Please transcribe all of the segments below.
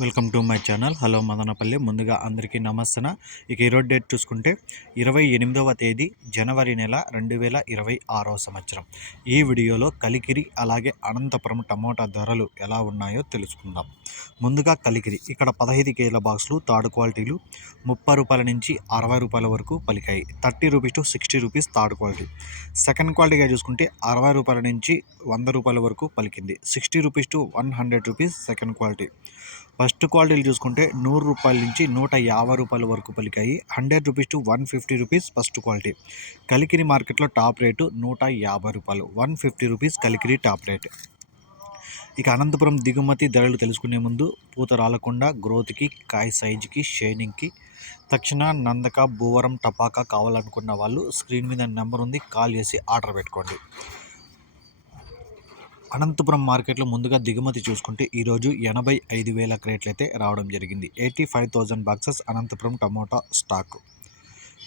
Welcome to my channel. Hello Madanapalle. ముందుగా అందరికీ నమస్తన. ఇక ఈరోజు డేట్ చూసుకుంటే ఇరవై ఎనిమిదవ తేదీ జనవరి నెల రెండు వేల ఇరవై ఆరవ సంవత్సరం. ఈ వీడియోలో కలికిరి అలాగే అనంతపురం టమోటా ధరలు ఎలా ఉన్నాయో తెలుసుకుందాం. ముందుగా కలికిరి. ఇక్కడ పదహైదు కేజీల బాక్సులు థర్డ్ క్వాలిటీలు ముప్పై రూపాయల నుంచి అరవై రూపాయల వరకు పలికాయి. Thirty rupees to sixty rupees third quality. Second క్వాలిటీగా చూసుకుంటే అరవై రూపాయల నుంచి వంద రూపాయల వరకు పలికింది. Sixty rupees to one hundred rupees second quality. First క్వాలిటీలు చూసుకుంటే నూరు రూపాయల నుంచి నూట యాభై రూపాయల వరకు పలికాయి. Hundred rupees to one fifty rupees first quality. Kalikiri మార్కెట్లో టాప్ రేటు నూట యాభై రూపాయలు. One fifty rupees Kalikiri top rate. ఇక అనంతపురం దిగుమతి ధరలు తెలుసుకునే ముందు పూత రాలకుండా గ్రోత్కి కాయ సైజుకి షైనింగ్కి తక్షణ నందక భూవరం టపాకా కావాలనుకున్న వాళ్ళు స్క్రీన్ మీద నెంబర్ ఉంది కాల్ చేసి ఆర్డర్ పెట్టుకోండి. అనంతపురం మార్కెట్లో ముందుగా దిగుమతి చూసుకుంటే ఈరోజు ఎనభై ఐదు వేల క్రేట్లు అయితే రావడం జరిగింది. Eighty five thousand boxes Anantapuram tomato stock.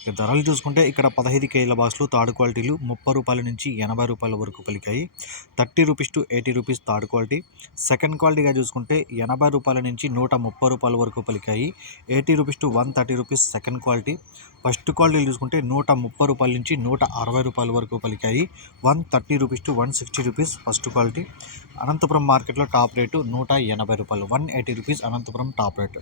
ఇక ధరలు చూసుకుంటే ఇక్కడ పదహైదు కేజీల బాక్సులు థర్డ్ క్వాలిటీలు ముప్పై రూపాయల నుంచి ఎనభై రూపాయల వరకు పలికాయి. Thirty rupees to eighty rupees third quality. Second క్వాలిటీగా చూసుకుంటే ఎనభై రూపాయల నుంచి నూట ముప్పై రూపాయల వరకు పలికాయి. Eighty rupees to one thirty rupees second quality. First క్వాలిటీలు చూసుకుంటే నూట ముప్పై రూపాయల నుంచి నూట అరవై రూపాయల వరకు పలికాయి. One thirty rupees to one sixty rupees first quality. Anantapuram మార్కెట్లో టాప్ రేటు నూట ఎనభై రూపాయలు one eighty rupees Anantapuram top rate.